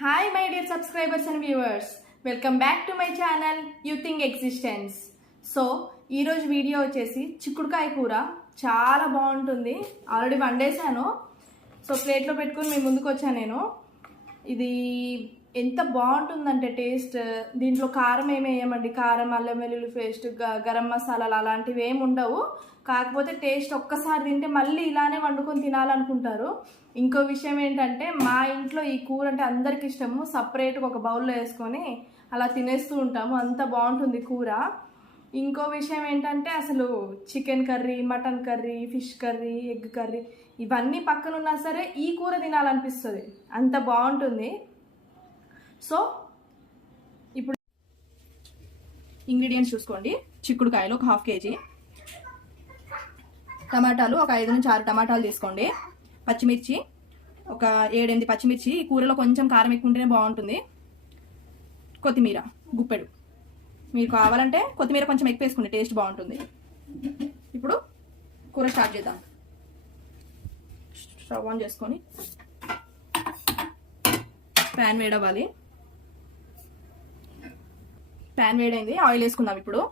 Hi my dear subscribers and viewers, welcome back to my channel You Think Existence. So ఈరోజు video వచ్చేసి చిక్కుడుకాయ కూర చాలా బాగుంటుంది. ఆల్రెడీ వండేసాను. సో ప్లేట్లో పెట్టుకుని మీ ముందుకు వచ్చాను నేను. ఇది ఎంత బాగుంటుందంటే టేస్ట్, దీంట్లో కారం ఏమి వేయమండి. కారం, అల్లం వెల్లుల్లి పేస్ట్, గరం మసాలాలు అలాంటివి ఏమి ఉండవు. కాకపోతే టేస్ట్ ఒక్కసారి తింటే మళ్ళీ ఇలానే వండుకొని తినాలనుకుంటారు. ఇంకో విషయం ఏంటంటే మా ఇంట్లో ఈ కూర అంటే అందరికి ఇష్టము. సపరేట్గా ఒక బౌల్లో వేసుకొని అలా తినేస్తూ ఉంటాము. అంత బాగుంటుంది కూర. ఇంకో విషయం ఏంటంటే అసలు chicken curry, mutton curry, fish curry, egg curry ఇవన్నీ పక్కన ఉన్నా సరే ఈ కూర తినాలనిపిస్తుంది, అంత బాగుంటుంది. సో ఇప్పుడు ఇంగ్రీడియంట్స్ చూసుకోండి. చిక్కుడుకాయలు ఒక 1/2 kg, టమాటాలు ఒక 5 నుంచి 6 టమాటాలు తీసుకోండి, పచ్చిమిర్చి ఒక 7-8 పచ్చిమిర్చి. ఈ కూరలో కొంచెం కారం ఎక్కువ ఉంటేనే బాగుంటుంది. కొత్తిమీర గుప్పెడు, మీరు కావాలంటే కొత్తిమీర కొంచెం ఎక్కువ వేసుకోండి, టేస్ట్ బాగుంటుంది. ఇప్పుడు కూర స్టార్ట్ చేద్దాం. స్టవ్ ఆన్ చేసుకొని ప్యాన్ వేడవ్వాలి. ప్యాన్ వేడైంది, ఆయిల్ వేసుకుందాం. ఇప్పుడు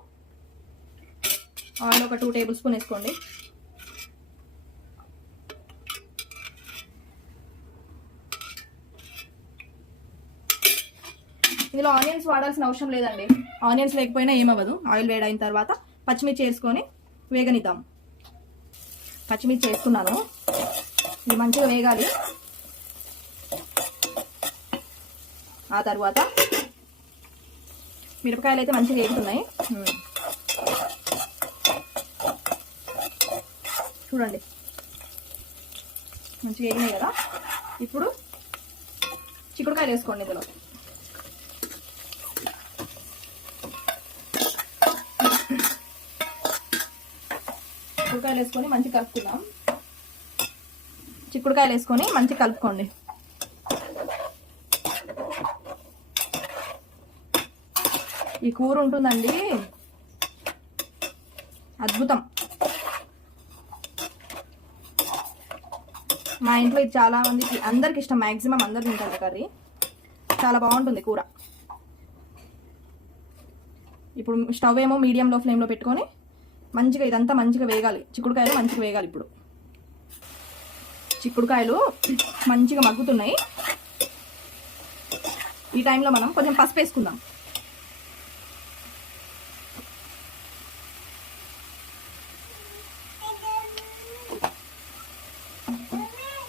ఆయిల్ ఒక 2 టేబుల్ స్పూన్ వేసుకోండి. ఇందులో ఆనియన్స్ వాడాల్సిన అవసరం లేదండి. ఆనియన్స్ లేకపోయినా ఏమవ్వదు. ఆయిల్ వేడైన తర్వాత పచ్చిమిర్చి వేసుకొని వేగనిద్దాం. పచ్చిమిర్చి వేసుకున్నాను, ఇది మంచిగా వేగాలి. ఆ తర్వాత మిరపకాయలు అయితే మంచిగా వేగుతున్నాయి చూడండి, మంచిగా వేగినాయి కదా. ఇప్పుడు చిక్కుడుకాయలు వేసుకోండి. ఇందులో చిక్కుడుకాయలు వేసుకొని మంచిగా కలుపుకుందాం. చిక్కుడుకాయలు వేసుకొని మంచిగా కలుపుకోండి. ఈ కూర ఉంటుందండి అద్భుతం. మా ఇంట్లో ఇది చాలా మందికి, అందరికి ఇష్టం. మ్యాక్సిమం అందరు తింటారు కర్రీ. చాలా బాగుంటుంది కూర. ఇప్పుడు స్టవ్ ఏమో మీడియంలో ఫ్లేమ్లో పెట్టుకొని మంచిగా ఇదంతా మంచిగా వేగాలి. చిక్కుడుకాయలు మంచిగా వేగాలి. ఇప్పుడు చిక్కుడుకాయలు మంచిగా మగ్గుతున్నాయి. ఈ టైంలో మనం కొంచెం పసుపు వేసుకుందాం.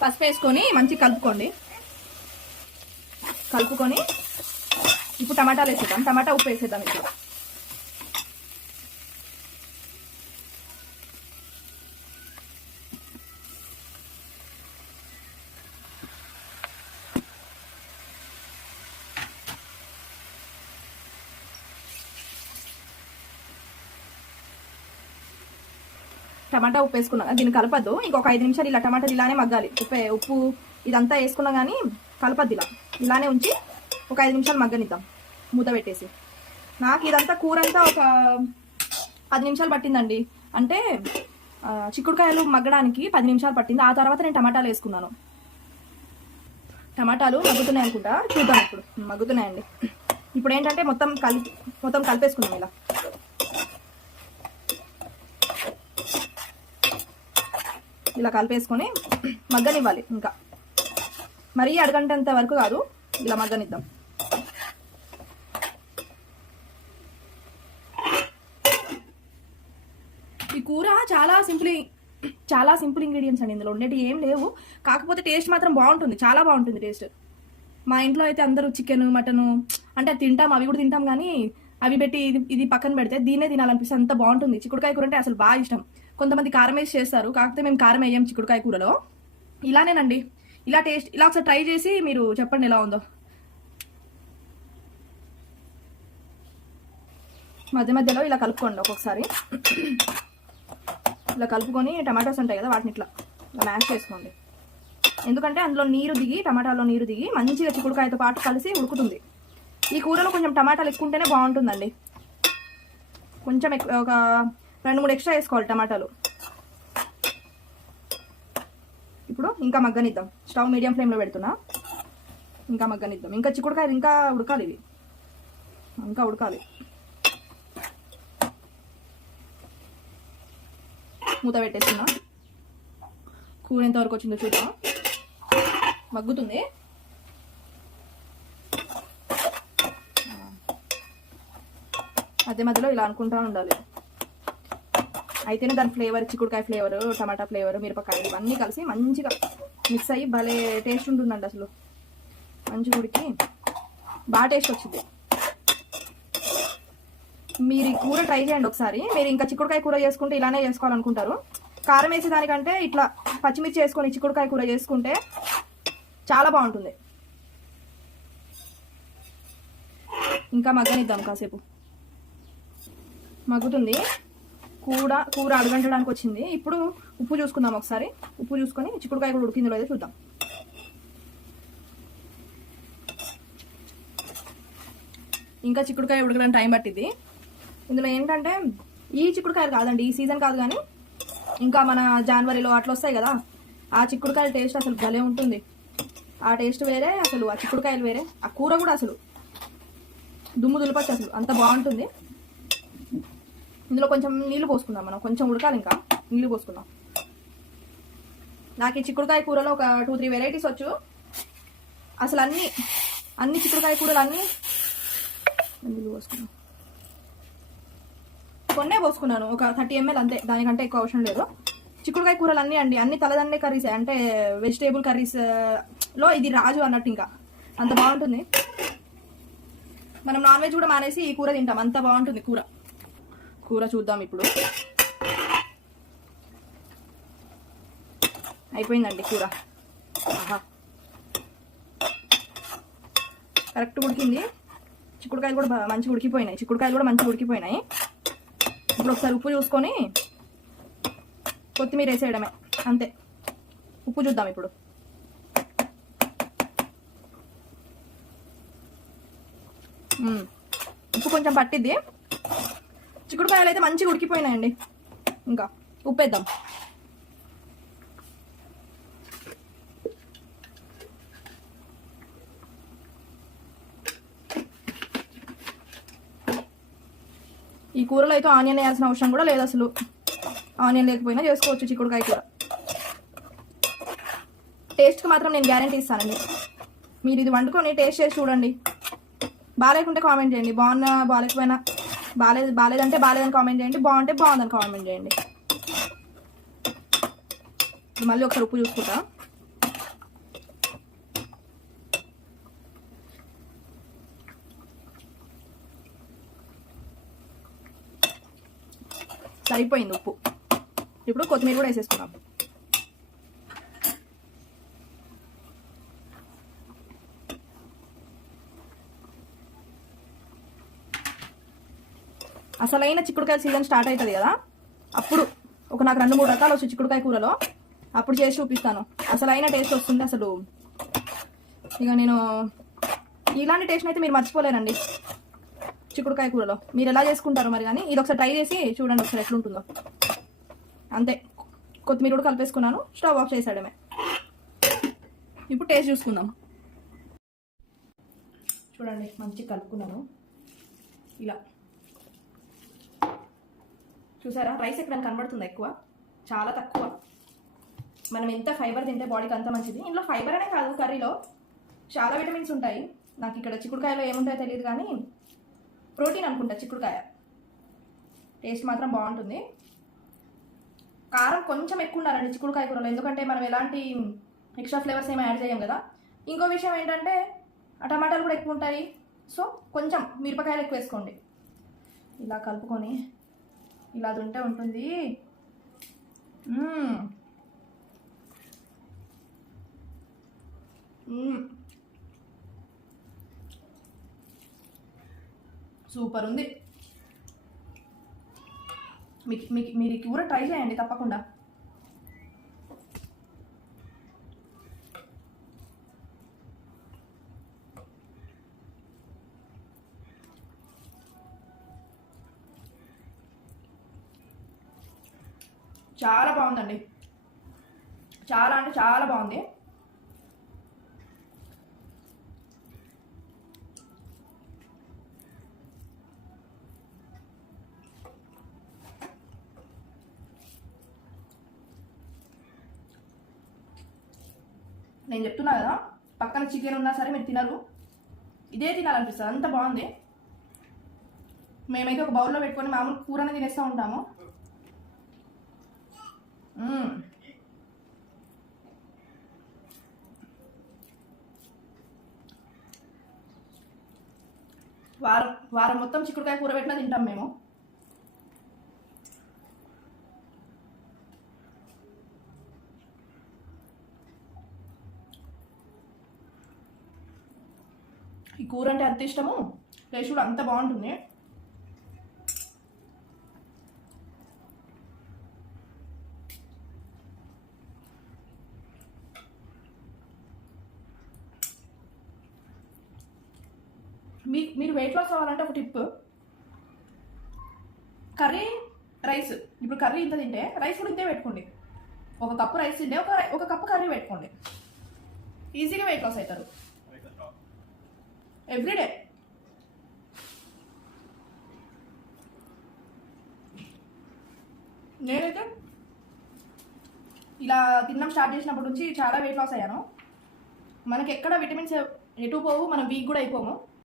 పసుపు వేసుకొని మంచిగా కలుపుకోండి. కలుపుకొని ఇప్పుడు టమాటాలు వేసేద్దాం. టమాటా ఉప్పు వేసేద్దాం. ఇప్పుడు టమాటా ఉప్పు వేసుకున్నా, దీన్ని కలపద్దు. ఇంకొక 5 నిమిషాలు ఇలా టమాటాలు ఇలానే మగ్గాలి. ఉప్పు ఇదంతా వేసుకున్నా కానీ కలపద్దు. ఇలానే ఉంచి ఒక 5 నిమిషాలు మగ్గనిద్దాం మూత పెట్టేసి. నాకు ఇదంతా కూర అంతా ఒక 10 నిమిషాలు పట్టిందండి. అంటే చిక్కుడుకాయలు మగ్గడానికి 10 నిమిషాలు పట్టింది. ఆ తర్వాత నేను టమాటాలు వేసుకున్నాను. టమాటాలు మగ్గుతున్నాయి అనుకుంటా, చూద్దాం. ఇప్పుడు మగ్గుతున్నాయండి. ఇప్పుడు ఏంటంటే మొత్తం కలిపేసుకున్నాం. ఇలా కలిపేసుకొని మగ్గనివ్వాలి. ఇంకా మరీ అడగంటంత వరకు కాదు, ఇలా మగ్గనిద్దాం. ఈ కూర చాలా సింపుల్ ఇంగ్రీడియంట్స్ అండి. ఇందులో ఉండేవి ఏం లేవు. కాకపోతే టేస్ట్ మాత్రం బాగుంటుంది, చాలా బాగుంటుంది టేస్ట్. మా ఇంట్లో అయితే అందరూ చికెన్, మటను అంటే తింటాం, అవి కూడా తింటాం. కానీ అవి పెట్టి ఇది పక్కన పెడితే దీన్నే తినాలనిపిస్తుంది, అంత బాగుంటుంది. చిక్కుడుకాయ కూర అంటే అసలు బాగా ఇష్టం. కొంతమంది కారం వేసి చేస్తారు, కాకపోతే మేము కారం వేయం చిక్కుడుకాయ కూరలో. ఇలానేనండి, ఇలా ఒకసారి ట్రై చేసి మీరు చెప్పండి ఎలా ఉందో. మధ్య మధ్యలో ఇలా కలుపుకోండి. ఒక్కొక్కసారి ఇలా కలుపుకొని టమాటోస్ ఉంటాయి కదా, వాటిని ఇట్లా మ్యాష్ చేసుకోండి. ఎందుకంటే అందులో నీరు దిగి, టమాటాలో నీరు దిగి మంచిగా చిక్కుడుకాయతో పాటు కలిసి ఉడుకుతుంది. ఈ కూరలో కొంచెం టమాటాలు ఎక్కువ ఉంటేనే బాగుంటుందండి. కొంచెం ఒక 2-3 ఎక్స్ట్రా వేసుకోవాలి టమాటాలు. ఇప్పుడు ఇంకా మగ్గనిద్దాం. స్టవ్ మీడియం ఫ్లేమ్లో పెడుతున్నా. ఇంకా మగ్గనిద్దాం. ఇంకా చిక్కుడుకాయలు ఇంకా ఉడకాలి, ఇవి ఇంకా ఉడకాలి. మూత పెట్టేస్తున్నా. కూర ఎంతవరకు వచ్చిందో చూద్దాం. మగ్గుతుంది. మధ్య మధ్యలో ఇలా అనుకుంటూ ఉండాలి. అయితేనే దాని ఫ్లేవర్, చిక్కుడుకాయ ఫ్లేవరు, టమాటా ఫ్లేవరు, మిరపకాయలు ఇవన్నీ కలిసి మంచిగా మిక్స్ అయ్యి భలే టేస్ట్ ఉంటుందండి. అసలు మంచిగా ఉడికి బాగా టేస్ట్ వచ్చింది. మీరు ఈ కూర ట్రై చేయండి ఒకసారి. మీరు ఇంకా చిక్కుడుకాయ కూర చేసుకుంటే ఇలానే చేసుకోవాలనుకుంటారు. కారం వేసే దానికంటే ఇట్లా పచ్చిమిర్చి వేసుకొని చిక్కుడుకాయ కూర చేసుకుంటే చాలా బాగుంటుంది. ఇంకా మగ్గనిద్దాం కాసేపు. మగ్గుతుంది. కూర అడుగంటడానికి వచ్చింది. ఇప్పుడు ఉప్పు చూసుకుందాం ఒకసారి. ఉప్పు చూసుకొని చిక్కుడుకాయ కూడా ఉడికిందో లేదో చూద్దాం. ఇంకా చిక్కుడుకాయ ఉడకడానికి టైం పట్టింది. ఇందులో ఏంటంటే ఈ చిక్కుడుకాయలు కాదండి, ఈ సీజన్ కాదు, కానీ ఇంకా మన జనవరిలో అట్లా వస్తాయి కదా, ఆ చిక్కుడుకాయల టేస్ట్ అసలు భలే ఉంటుంది. ఆ టేస్ట్ వేరే, అసలు ఆ చిక్కుడుకాయలు వేరే, ఆ కూర కూడా అసలు దుమ్ము దులపచ్చు, అసలు అంత బాగుంటుంది. ఇందులో కొంచెం నీళ్లు పోసుకుందాం. మనం కొంచెం ఉడకాలి, ఇంకా నీళ్లు పోసుకుందాం. నాకు ఈ చిక్కుడుకాయ కూరలో ఒక 2-3 వెరైటీస్ వచ్చు. అసలు అన్ని చిక్కుడుకాయ కూరలు అన్నీ నీళ్ళు పోసుకున్నాం. కొన్నే పోసుకున్నాను, ఒక 30 ml అంతే, దానికంటే ఎక్కువ అవసరం లేదు. చిక్కుడుకాయ కూరలు అన్నీ అండి, అన్ని తలదండే కర్రీస్, అంటే వెజిటేబుల్ కర్రీస్ లో ఇది రాజు అన్నట్టు. ఇంకా అంత బాగుంటుంది. మనం నాన్ వెజ్ కూడా మానేసి ఈ కూర తింటాం, అంత బాగుంటుంది కూర. కూర చూద్దాం ఇప్పుడు. అయిపోయిందండి కూర. ఆహా, కరెక్ట్ ఉడికింది. చిక్కుడుకాయలు కూడా మంచిగా ఉడికిపోయినాయి. ఇప్పుడు ఒకసారి ఉప్పు చూసుకొని కొత్తిమీర వేసేయడమే, అంతే. ఉప్పు చూద్దాం ఇప్పుడు. ఉప్పు కొంచెం పట్టిద్ది. చిక్కుడుకాయలు అయితే మంచిగా ఉడికిపోయినాయండి. ఇంకా ఉప్పు వేద్దాం. ఈ కూరలో అయితే ఆనియన్ వేయాల్సిన అవసరం కూడా లేదు అసలు. ఆనియన్ లేకపోయినా చేసుకోవచ్చు చిక్కుడుకాయ కూర. టేస్ట్కి మాత్రం నేను గ్యారంటీ ఇస్తానండి. మీరు ఇది వండుకొని టేస్ట్ చేసి చూడండి. బాగాలేకుంటే కామెంట్ చేయండి, బాగున్నా బాగాలేకపోయినా. బాగాలేదంటే బాగాలేదని కామెంట్ చేయండి, బాగుంటే బాగుందని కామెంట్ చేయండి. మళ్ళీ ఒకసారి ఉప్పు చూసుకుంటా. సరిపోయింది ఉప్పు. ఇప్పుడు కొత్తిమీర కూడా వేసేసుకున్నాం. అసలైన చిక్కుడుకాయ సీజన్ స్టార్ట్ అవుతుంది కదా, అప్పుడు నాకు 2-3 రకాలు వచ్చి చిక్కుడుకాయ కూరలో అప్పుడు చేసి చూపిస్తాను. అసలైన టేస్ట్ వస్తుంది అసలు. ఇక నేను ఇలాంటి టేస్ట్ అయితే మీరు మర్చిపోలేరండి చిక్కుడుకాయ కూరలో. మీరు ఎలా చేసుకుంటారో మరి, కానీ ఇది ఒకసారి ట్రై చేసి చూడండి ఒకసారి ఎట్లుంటుందో. అంతే, కొత్తిమీర కూడా కలిపేసుకున్నాను. Stove off చేసాడమే. ఇప్పుడు టేస్ట్ చూసుకుందాం. చూడండి, మంచిగా కలుపుకున్నాను. ఇలా చూసారా, రైస్ ఎక్కడ కనబడుతుంది ఎక్కువ, చాలా తక్కువ. మనం ఎంత ఫైబర్ తింటే బాడీకి అంత మంచిది. ఇందులో ఫైబర్ అనే కాదు, కర్రీలో చాలా విటమిన్స్ ఉంటాయి. నాకు ఇక్కడ చిక్కుడుకాయలో ఏముంటాయో తెలియదు, కానీ ప్రోటీన్ అనుకుంటా చిక్కుడుకాయ. టేస్ట్ మాత్రం బాగుంటుంది. కారం కొంచెం ఎక్కువ ఉండాలండి చిక్కుడుకాయ కూరలో, ఎందుకంటే మనం ఎలాంటి ఎక్స్ట్రా ఫ్లేవర్స్ ఏమి యాడ్ చేయం కదా. ఇంకో విషయం ఏంటంటే ఆ టమాటాలు కూడా ఎక్కువ ఉంటాయి, సో కొంచెం మిరపకాయలు ఎక్కువ వేసుకోండి. ఇలా కలుపుకొని ఇలా తింటే ఉంటుంది. సూపర్ ఉంది. మీరు ఈ కూర ట్రై చేయండి తప్పకుండా. చాలా బాగుందండి, చాలా అంటే చాలా బాగుంది. నేను చెప్తున్నా కదా, పక్కన చికెన్ ఉన్నా సరే మీరు తినరు, ఇదే తినాలనిపిస్తుంది, అంత బాగుంది. మేమైతే ఒక బౌల్లో పెట్టుకొని మామూలు కూరని తినేస్తూ ఉంటాము. వారం మొత్తం చిక్కుడుకాయ కూర పెట్టినా తింటాం మేము. ఈ కూర అంటే అంత ఇష్టము, టేస్ట్ కూడా అంత బాగుంటుంది. మీరు వెయిట్ లాస్ అవ్వాలంటే ఒక టిప్, కర్రీ రైస్, ఇప్పుడు కర్రీ ఇంత తింటే రైస్ కూడా ఇంతే పెట్టుకోండి. ఒక కప్పు రైస్ తింటే ఒక కప్పు కర్రీ పెట్టుకోండి, ఈజీగా వెయిట్ లాస్ అవుతారు ఎవ్రీడే. నేనైతే ఇలా తినడం స్టార్ట్ చేసినప్పటి నుంచి చాలా వెయిట్ లాస్ అయ్యాను. మనకి ఎక్కడ విటమిన్స్ ఎటు పోవు, మనం వీక్ కూడా అయిపోము.